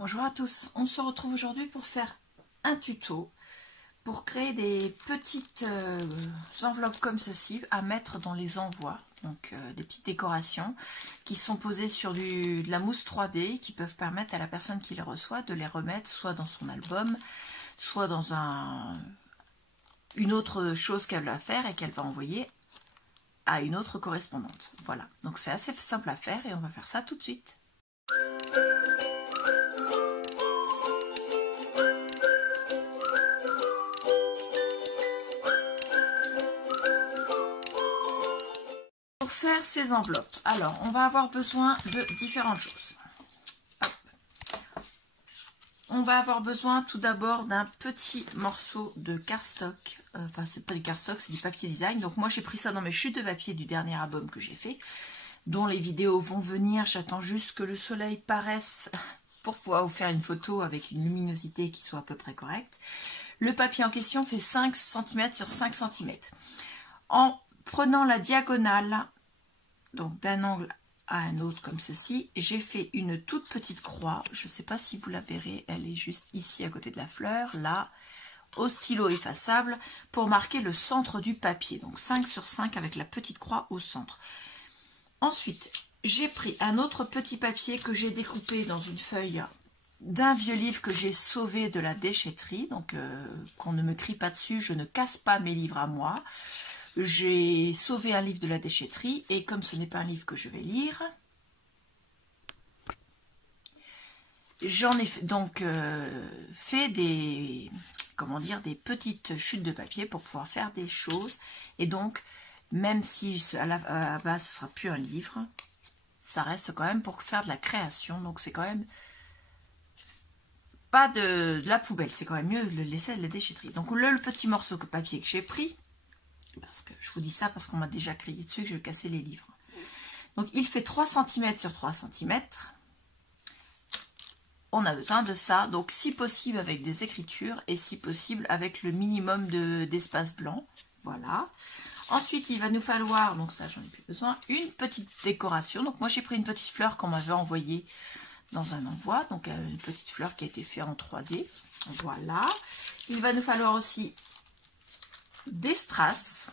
Bonjour à tous, on se retrouve aujourd'hui pour faire un tuto pour créer des petites enveloppes comme ceci à mettre dans les envois, donc des petites décorations qui sont posées sur de la mousse 3D qui peuvent permettre à la personne qui les reçoit de les remettre soit dans son album, soit dans une autre chose qu'elle va faire et qu'elle va envoyer à une autre correspondante. Voilà, donc c'est assez simple à faire et on va faire ça tout de suite. Faire ces enveloppes, alors on va avoir besoin de différentes choses. Hop. On va avoir besoin tout d'abord d'un petit morceau de cardstock, enfin c'est pas du cardstock, c'est du papier design. Donc moi j'ai pris ça dans mes chutes de papier du dernier album que j'ai fait, dont les vidéos vont venir. J'attends juste que le soleil paraisse pour pouvoir vous faire une photo avec une luminosité qui soit à peu près correcte. Le papier en question fait 5 cm sur 5 cm. En prenant la diagonale, donc d'un angle à un autre comme ceci, j'ai fait une toute petite croix. Je ne sais pas si vous la verrez, elle est juste ici à côté de la fleur, là, au stylo effaçable, pour marquer le centre du papier. Donc 5 sur 5 avec la petite croix au centre. Ensuite, j'ai pris un autre petit papier que j'ai découpé dans une feuille d'un vieux livre que j'ai sauvé de la déchetterie. Donc qu'on ne me crie pas dessus, je ne casse pas mes livres à moi. J'ai sauvé un livre de la déchetterie et comme ce n'est pas un livre que je vais lire, j'en ai donc fait des, comment dire, des petites chutes de papier pour pouvoir faire des choses. Et donc, même si à la base ce sera plus un livre, ça reste quand même pour faire de la création. Donc c'est quand même pas de la poubelle, c'est quand même mieux de le laisser à la déchetterie. Donc le petit morceau de papier que j'ai pris, parce que je vous dis ça parce qu'on m'a déjà crié dessus que je vais casser les livres. Donc il fait 3 cm sur 3 cm. On a besoin de ça, donc si possible avec des écritures et si possible avec le minimum d'espace blanc. Voilà. Ensuite il va nous falloir, donc ça j'en ai plus besoin, une petite décoration. Donc moi j'ai pris une petite fleur qu'on m'avait envoyée dans un envoi, donc une petite fleur qui a été faite en 3D. Voilà. Il va nous falloir aussi des strass.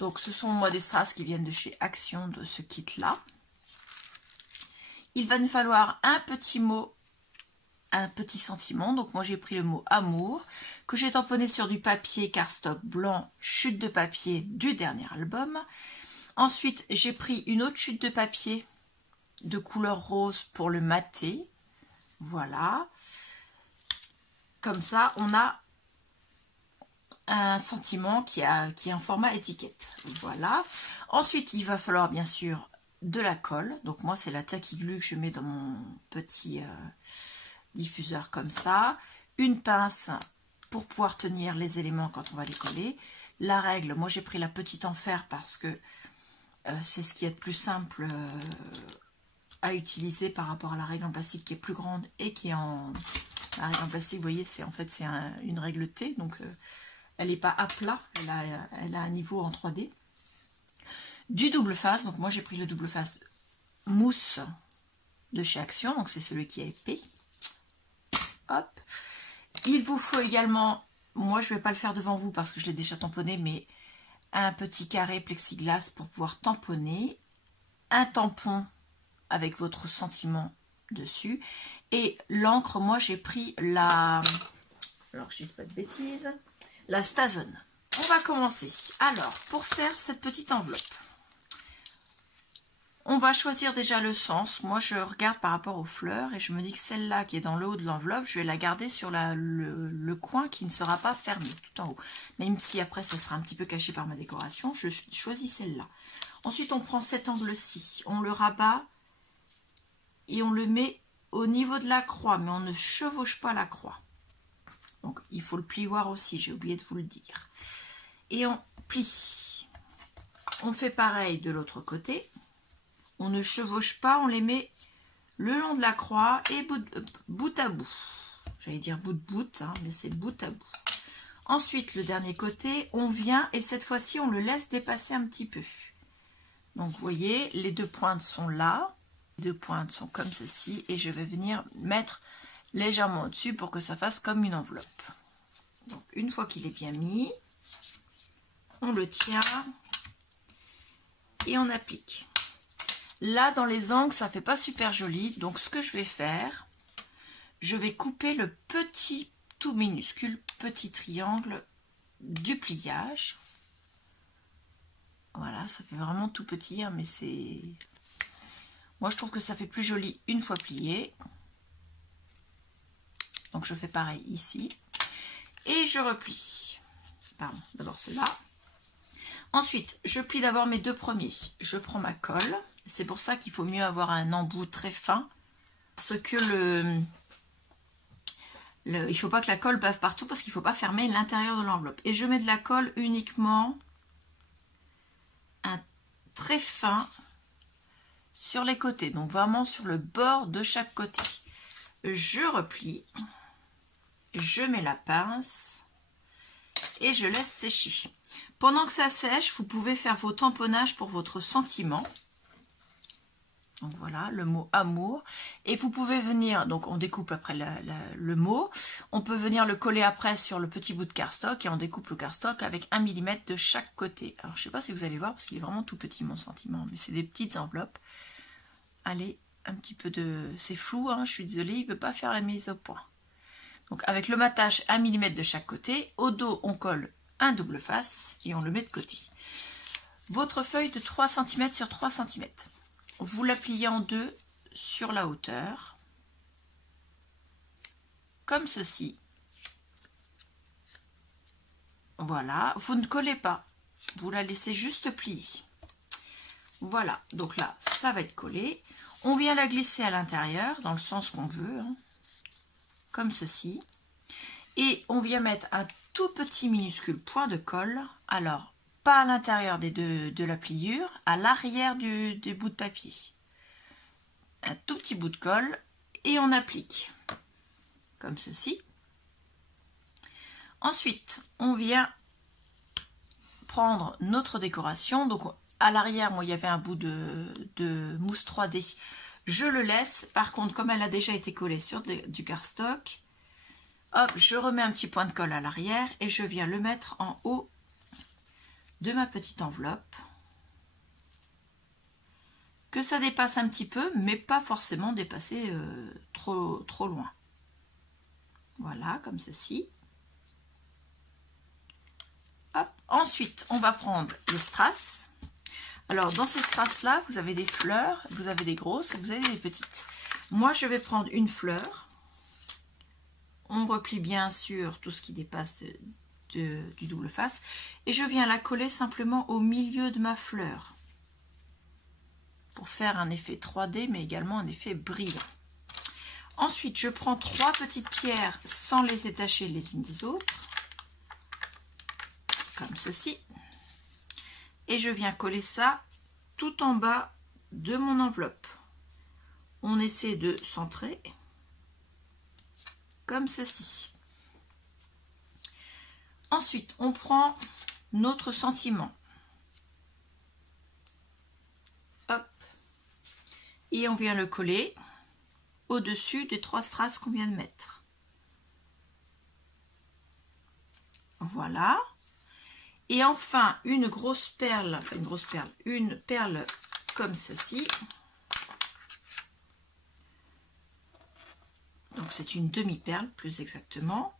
Donc ce sont moi des strass qui viennent de chez Action, de ce kit là. Il va nous falloir un petit mot, un petit sentiment. Donc moi j'ai pris le mot amour que j'ai tamponné sur du papier cardstock blanc, chute de papier du dernier album. Ensuite j'ai pris une autre chute de papier de couleur rose pour le mater. Voilà, comme ça on a un sentiment qui est en format étiquette. Voilà. Ensuite il va falloir bien sûr de la colle. Donc moi c'est la Tacky Glue que je mets dans mon petit diffuseur comme ça. Une pince pour pouvoir tenir les éléments quand on va les coller. La règle, moi j'ai pris la petite en fer parce que c'est ce qui est le plus simple à utiliser par rapport à la règle en plastique qui est plus grande et qui est en... La règle en plastique, vous voyez, c'est en fait c'est une règle T, donc elle n'est pas à plat, elle a un niveau en 3D. Du double face, donc moi j'ai pris le double face mousse de chez Action, donc c'est celui qui est épais. Hop. Il vous faut également, moi je ne vais pas le faire devant vous parce que je l'ai déjà tamponné, mais un petit carré plexiglas pour pouvoir tamponner, un tampon avec votre sentiment dessus, et l'encre, moi j'ai pris la, alors je dis pas de bêtises, la Stason. On va commencer. Alors pour faire cette petite enveloppe, on va choisir déjà le sens. Moi je regarde par rapport aux fleurs et je me dis que celle-là qui est dans le haut de l'enveloppe, je vais la garder sur le coin qui ne sera pas fermé tout en haut, même si après ça sera un petit peu caché par ma décoration. Je choisis celle-là. Ensuite on prend cet angle-ci, on le rabat et on le met au niveau de la croix, mais on ne chevauche pas la croix. Donc il faut le plioir aussi, j'ai oublié de vous le dire. Et on plie. On fait pareil de l'autre côté. On ne chevauche pas, on les met le long de la croix et bout à bout. J'allais dire bout de bout, hein, mais c'est bout à bout. Ensuite, le dernier côté, on vient et cette fois-ci, on le laisse dépasser un petit peu. Donc, vous voyez, les deux pointes sont là. deux pointes sont comme ceci et je vais venir mettre légèrement au-dessus pour que ça fasse comme une enveloppe. Donc une fois qu'il est bien mis, on le tient et on applique. Là dans les angles ça fait pas super joli, donc ce que je vais faire, je vais couper le petit, tout minuscule petit triangle du pliage. Voilà, ça fait vraiment tout petit, hein, mais c'est... Moi, je trouve que ça fait plus joli une fois plié. Donc, je fais pareil ici. Et je replie. Pardon, d'abord cela. Ensuite, je plie d'abord mes deux premiers. Je prends ma colle. C'est pour ça qu'il faut mieux avoir un embout très fin. Parce que il ne faut pas que la colle bave partout parce qu'il ne faut pas fermer l'intérieur de l'enveloppe. Et je mets de la colle uniquement un très fin sur les côtés. Donc vraiment sur le bord de chaque côté. Je replie. Je mets la pince. Et je laisse sécher. Pendant que ça sèche, vous pouvez faire vos tamponnages pour votre sentiment. Donc voilà, le mot amour. Et vous pouvez venir, donc on découpe après le mot, on peut venir le coller après sur le petit bout de cardstock et on découpe le cardstock avec 1 mm de chaque côté. Alors je ne sais pas si vous allez voir parce qu'il est vraiment tout petit mon sentiment, mais c'est des petites enveloppes. Allez, un petit peu de... C'est flou, hein, je suis désolée, il ne veut pas faire la mise au point. Donc avec le matage 1 mm de chaque côté, au dos on colle un double face et on le met de côté. Votre feuille de 3 cm sur 3 cm. Vous la pliez en deux sur la hauteur, comme ceci. Voilà, vous ne collez pas, vous la laissez juste plier. Voilà, donc là, ça va être collé. On vient la glisser à l'intérieur, dans le sens qu'on veut, hein, comme ceci. Et on vient mettre un tout petit minuscule point de colle, alors pas à l'intérieur de la pliure, à l'arrière du bout de papier. Un tout petit bout de colle et on applique comme ceci. Ensuite, on vient prendre notre décoration. Donc à l'arrière, moi, il y avait un bout de mousse 3D. Je le laisse. Par contre, comme elle a déjà été collée sur du cardstock, hop, je remets un petit point de colle à l'arrière et je viens le mettre en haut de ma petite enveloppe. Que ça dépasse un petit peu, mais pas forcément dépasser trop loin. Voilà, comme ceci. Hop. Ensuite, on va prendre les strass. Alors, dans ces strass-là, vous avez des fleurs, vous avez des grosses et vous avez des petites. Moi, je vais prendre une fleur. On replie bien sûr tout ce qui dépasse du double face. Et je viens la coller simplement au milieu de ma fleur. Pour faire un effet 3D, mais également un effet brillant. Ensuite, je prends 3 petites pierres sans les détacher les unes des autres. Comme ceci. Et je viens coller ça tout en bas de mon enveloppe. On essaie de centrer. Comme ceci. Ensuite, on prend notre sentiment. Hop. Et on vient le coller au-dessus des 3 strass qu'on vient de mettre. Voilà. Et enfin, une grosse perle, enfin une perle comme ceci. Donc c'est une demi-perle plus exactement.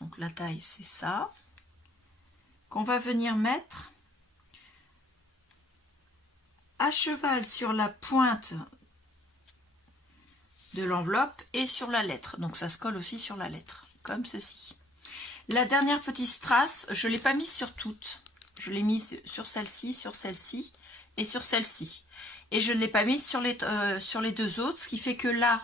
Donc la taille c'est ça. Qu'on va venir mettre à cheval sur la pointe de l'enveloppe et sur la lettre. Donc ça se colle aussi sur la lettre, comme ceci. La dernière petite strass, je ne l'ai pas mise sur toutes. Je l'ai mise sur celle-ci et sur celle-ci. Et je ne l'ai pas mise sur les 2 autres, ce qui fait que là,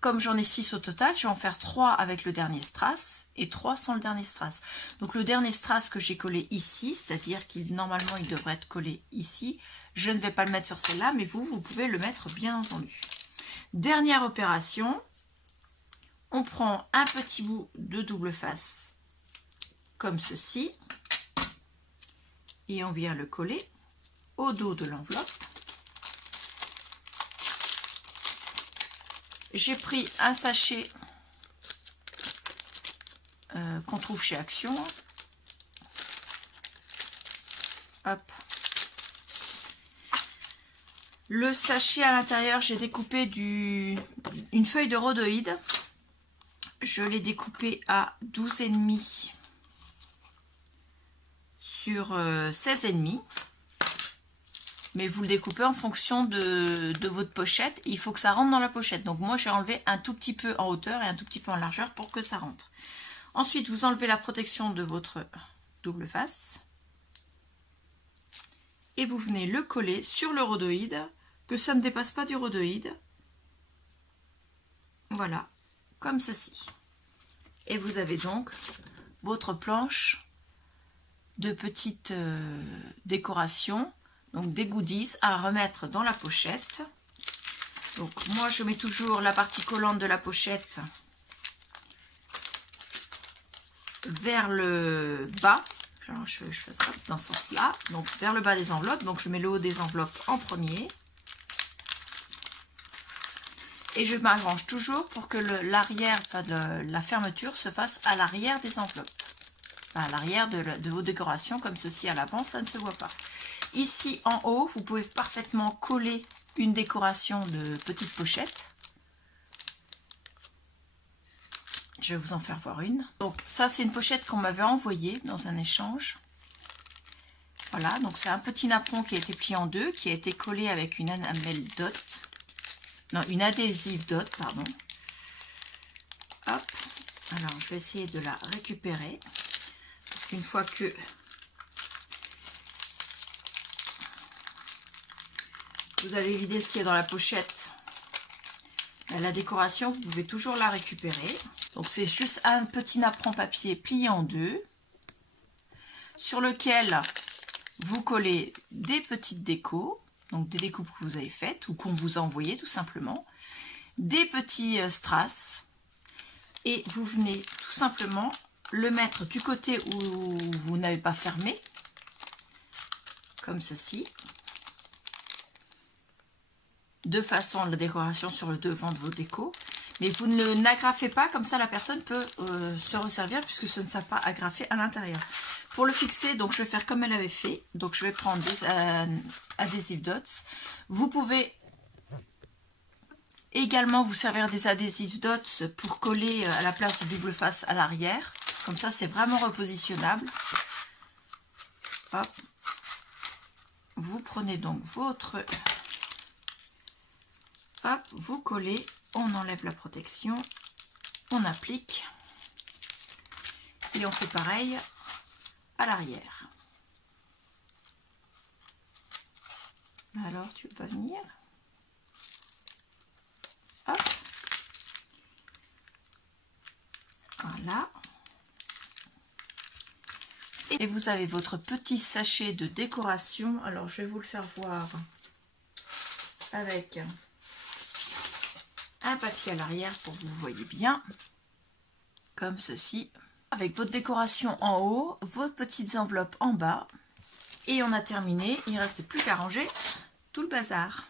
comme j'en ai 6 au total, je vais en faire 3 avec le dernier strass et 3 sans le dernier strass. Donc le dernier strass que j'ai collé ici, c'est-à-dire qu'il normalement il devrait être collé ici, je ne vais pas le mettre sur celle-là, mais vous pouvez le mettre bien entendu. Dernière opération, on prend un petit bout de double face comme ceci et on vient le coller au dos de l'enveloppe j'ai pris un sachet qu'on trouve chez Action. Hop. Le sachet à l'intérieur, j'ai découpé une feuille de rhodoïde. Je l'ai découpé à 12,5 sur 16,5. Mais vous le découpez en fonction de votre pochette. Il faut que ça rentre dans la pochette. Donc moi, j'ai enlevé un tout petit peu en hauteur et un tout petit peu en largeur pour que ça rentre. Ensuite, vous enlevez la protection de votre double face. Et vous venez le coller sur le rhodoïde, que ça ne dépasse pas du rhodoïde. Voilà, comme ceci. Et vous avez donc votre planche de petites décorations, donc des goodies à remettre dans la pochette. Donc moi je mets toujours la partie collante de la pochette vers le bas. Alors je fais ça dans ce sens là, donc vers le bas des enveloppes. Donc je mets le haut des enveloppes en premier. Et je m'arrange toujours pour que l'arrière, enfin la fermeture se fasse à l'arrière des enveloppes. Enfin, à l'arrière de vos décorations, comme ceci à l'avant, ça ne se voit pas. Ici en haut, vous pouvez parfaitement coller une décoration de petite pochette. Je vais vous en faire voir une. Donc ça, c'est une pochette qu'on m'avait envoyée dans un échange. Voilà, donc c'est un petit napperon qui a été plié en deux, qui a été collé avec une enamel dot. Non, une adhésive dot, pardon. Hop. Alors, je vais essayer de la récupérer. Parce qu'une fois que vous avez vidé ce qui est dans la pochette, la décoration, vous pouvez toujours la récupérer. Donc, c'est juste un petit napperon papier plié en deux, sur lequel vous collez des petites décos. Donc des découpes que vous avez faites ou qu'on vous a envoyées tout simplement, des petits strass, et vous venez tout simplement le mettre du côté où vous n'avez pas fermé, comme ceci, de façon à la décoration sur le devant de vos décos, mais vous ne l'agrafez pas, comme ça la personne peut se resservir puisque ce ne sera pas agrafé à l'intérieur. Pour le fixer, donc je vais faire comme elle avait fait. Donc je vais prendre des adhesive dots. Vous pouvez également vous servir des adhesive dots pour coller à la place du double face à l'arrière. Comme ça, c'est vraiment repositionnable. Hop. Vous prenez donc votre... Hop, vous collez, on enlève la protection, on applique. Et on fait pareil à l'arrière. Alors, tu veux pas venir? Hop. Voilà. Et vous avez votre petit sachet de décoration. Alors, je vais vous le faire voir avec un papier à l'arrière pour que vous voyez bien. Comme ceci. Avec votre décoration en haut, vos petites enveloppes en bas. Et on a terminé. Il ne reste plus qu'à ranger tout le bazar.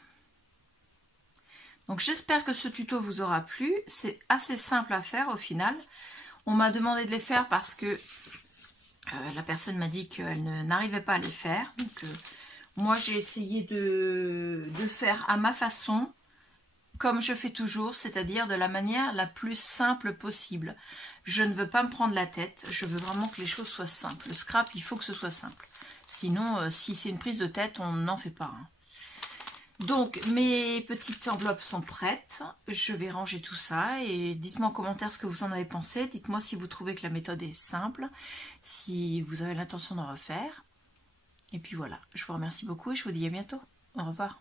Donc j'espère que ce tuto vous aura plu. C'est assez simple à faire au final. On m'a demandé de les faire parce que la personne m'a dit qu'elle n'arrivait pas à les faire. Donc moi j'ai essayé de faire à ma façon, comme je fais toujours, c'est-à-dire de la manière la plus simple possible. Je ne veux pas me prendre la tête, je veux vraiment que les choses soient simples. Le scrap, il faut que ce soit simple. Sinon, si c'est une prise de tête, on n'en fait pas. Hein. Donc, mes petites enveloppes sont prêtes. Je vais ranger tout ça et dites-moi en commentaire ce que vous en avez pensé. Dites-moi si vous trouvez que la méthode est simple, si vous avez l'intention d'en refaire. Et puis voilà, je vous remercie beaucoup et je vous dis à bientôt. Au revoir.